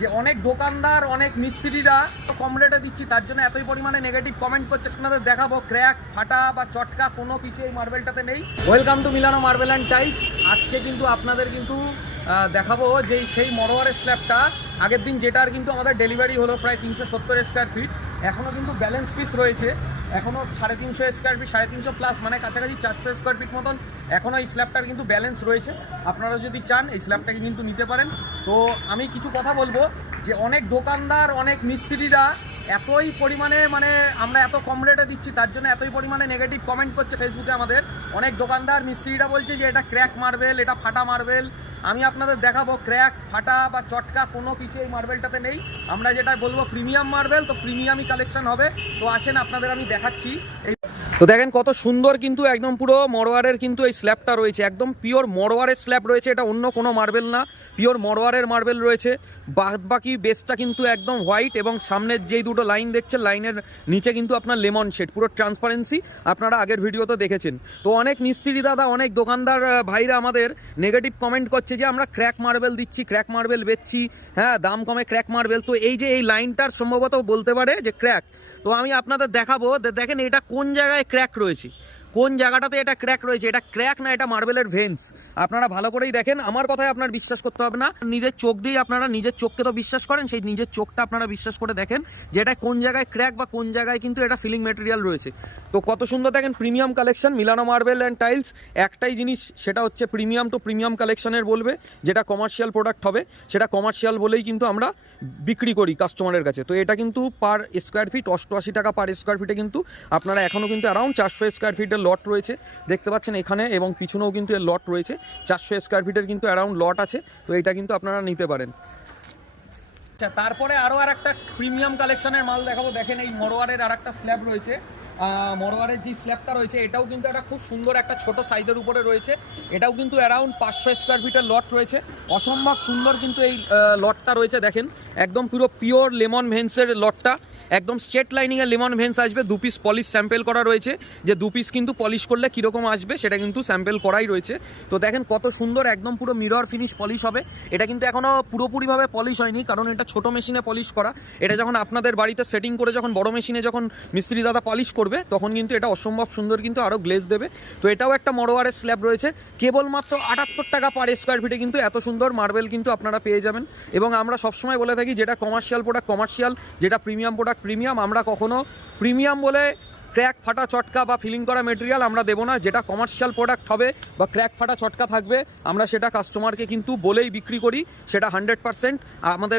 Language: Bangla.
যে অনেক দোকানদার অনেক মিস্ত্রিরা কম রেটে দিচ্ছি তার জন্য এতই পরিমাণে নেগেটিভ কমেন্ট করছে। আপনাদের দেখাবো ক্র্যাক ফাটা বা চটকা কোনো কিছু এই মার্বেলটাতে নেই। ওয়েলকাম টু মিলানো মার্বেল অ্যান্ড টাইলস। আজকে কিন্তু আপনাদের কিন্তু দেখাবো যে সেই মরোয়ারের স্ল্যাবটা আগের দিন যেটার কিন্তু আমাদের ডেলিভারি হলো প্রায় 370 স্কোয়ার ফিট, এখনও কিন্তু ব্যালেন্স পিস রয়েছে, এখনও 350 স্কোয়ার ফিট, 350 প্লাস মানে কাছাকাছি 400 স্কোয়ার ফিট মতন এখনও এই স্ল্যাবটার কিন্তু ব্যালেন্স রয়েছে। আপনারা যদি চান এই স্ল্যাবটাকে কিন্তু নিতে পারেন। তো আমি কিছু কথা বলবো যে অনেক দোকানদার অনেক মিস্ত্রিরা এতই পরিমাণে মানে আমরা এত কম রেটে দিচ্ছি তার জন্য এতই পরিমাণে নেগেটিভ কমেন্ট করছে ফেসবুকে। আমাদের অনেক দোকানদার মিস্ত্রিরা বলছে যে এটা ক্র্যাক মার্বেল, এটা ফাটা মার্বেল। আমি আপনাদের দেখাবো ক্র্যাক ফাটা বা চটকা কোনো কিছু এই মার্বেলটাতে নেই। আমরা যেটা বলবো প্রিমিয়াম মার্বেল, তো প্রিমিয়ামই কালেকশন হবে। তো আসেন আপনাদের আমি দেখাচ্ছি। তো দেখেন কত সুন্দর কিন্তু একদম পুরো মরোয়ারের কিন্তু এই স্ল্যাবটা রয়েছে, একদম পিওর মরোয়ারের স্ল্যাব রয়েছে, এটা অন্য কোনো মার্বেল না, পিওর মরোয়ারের মার্বেল রয়েছে। বাকি বেসটা কিন্তু একদম হোয়াইট এবং সামনের যেই দুটো লাইন দেখছেন লাইনের নিচে কিন্তু আপনার লেমন শেড, পুরো ট্রান্সপারেন্সি, আপনারা আগের ভিডিওতে দেখেছেন। তো অনেক মিস্ত্রি দাদা অনেক দোকানদার ভাইরা আমাদের নেগেটিভ কমেন্ট করছে যে আমরা ক্র্যাক মার্বেল দিচ্ছি, ক্র্যাক মার্বেল বেচছি, হ্যাঁ দাম কমে ক্র্যাক মার্বেল। তো এই যে এই লাইনটার সম্ভবত বলতে পারে যে ক্র্যাক। তো আমি আপনাদের দেখাবো, দেখেন এটা কোন জায়গায় ক্র্যাক রয়েছে, কোন জায়গাটাতে এটা ক্র্যাক রয়েছে। এটা ক্র্যাক না, এটা মার্বেলের ভেন্স। আপনারা ভালো করেই দেখেন, আমার কথায় আপনার বিশ্বাস করতে হবে না, নিজের চোখ দিয়ে আপনারা নিজের চোখকে তো বিশ্বাস করেন, সেই নিজের চোখটা আপনারা বিশ্বাস করে দেখেন যে এটা কোন জায়গায় ক্র্যাক বা কোন জায়গায় কিন্তু এটা ফিলিং ম্যাটেরিয়াল রয়েছে। তো কত সুন্দর দেখেন প্রিমিয়াম কালেকশন মিলানো মার্বেল অ্যান্ড টাইলস। একটাই জিনিস, সেটা হচ্ছে প্রিমিয়াম টু প্রিমিয়াম কালেকশনের বলবে, যেটা কমার্শিয়াল প্রোডাক্ট হবে সেটা কমার্শিয়াল বলেই কিন্তু আমরা বিক্রি করি কাস্টমারের কাছে। তো এটা কিন্তু পার স্কোয়ার ফিট 88 টাকা পার স্কোয়ার ফিটে কিন্তু আপনারা এখনও কিন্তু অ্যারাউন্ড 400 স্কোয়ার ফিটের লট রয়েছে, দেখতে পাচ্ছেন এখানে, এবং পিছনেও কিন্তু এর লট রয়েছে। 400 স্কোয়ার ফিটের কিন্তু অ্যারাউন্ড লট আছে। তো এটা কিন্তু আপনারা নিতে পারেন। আচ্ছা, তারপরে আরও আর একটা প্রিমিয়াম কালেকশনের মাল দেখাবো। দেখেন এই মরোয়ারের আর একটা স্ল্যাব রয়েছে, মরোয়ারের যে স্ল্যাবটা রয়েছে এটাও কিন্তু একটা খুব সুন্দর একটা ছোট সাইজের উপরে রয়েছে। এটাও কিন্তু অ্যারাউন্ড 500 স্কোয়ার ফিটের লট রয়েছে, অসম্ভব সুন্দর কিন্তু এই লটটা রয়েছে। দেখেন একদম পুরো পিওর লেমন ভেন্সের লটটা, একদম স্ট্রেট লাইনিংয়ে লেমন ভেন্স আসবে। 2 পিস পলিশ স্যাম্পেল করা রয়েছে, যে 2 পিস কিন্তু পলিশ করলে কীরকম আসবে সেটা কিন্তু স্যাম্পেল করাই রয়েছে। তো দেখেন কত সুন্দর একদম পুরো মিরর ফিনিশ পলিশ হবে। এটা কিন্তু এখনও পুরোপুরিভাবে পলিশ হয়নি, কারণ এটা ছোট মেশিনে পলিশ করা। এটা যখন আপনাদের বাড়িতে সেটিং করে যখন বড় মেশিনে যখন মিস্ত্রি দাদা পলিশ করবে তখন কিন্তু এটা অসম্ভব সুন্দর কিন্তু আরও গ্লেজ দেবে। তো এটাও একটা মরোয়ারের স্ল্যাব রয়েছে, কেবলমাত্র 78 টাকা পার স্কোয়ার ফিটে কিন্তু এত সুন্দর মার্বেল কিন্তু আপনারা পেয়ে যাবেন। এবং আমরা সবসময় বলে থাকি যেটা কমার্শিয়াল প্রোডাক্ট কমার্শিয়াল, যেটা প্রিমিয়াম প্রোডাক্ট প্রিমিয়াম। আমরা কখনো প্রিমিয়াম বলে ক্র্যাক ফাটা চটকা বা ফিলিং করা মেটেরিয়াল আমরা দেবো না। যেটা কমার্শিয়াল প্রোডাক্ট হবে বা ক্র্যাক ফাটা চটকা থাকবে আমরা সেটা কাস্টমারকে কিন্তু বলেই বিক্রি করি, সেটা 100% আমাদের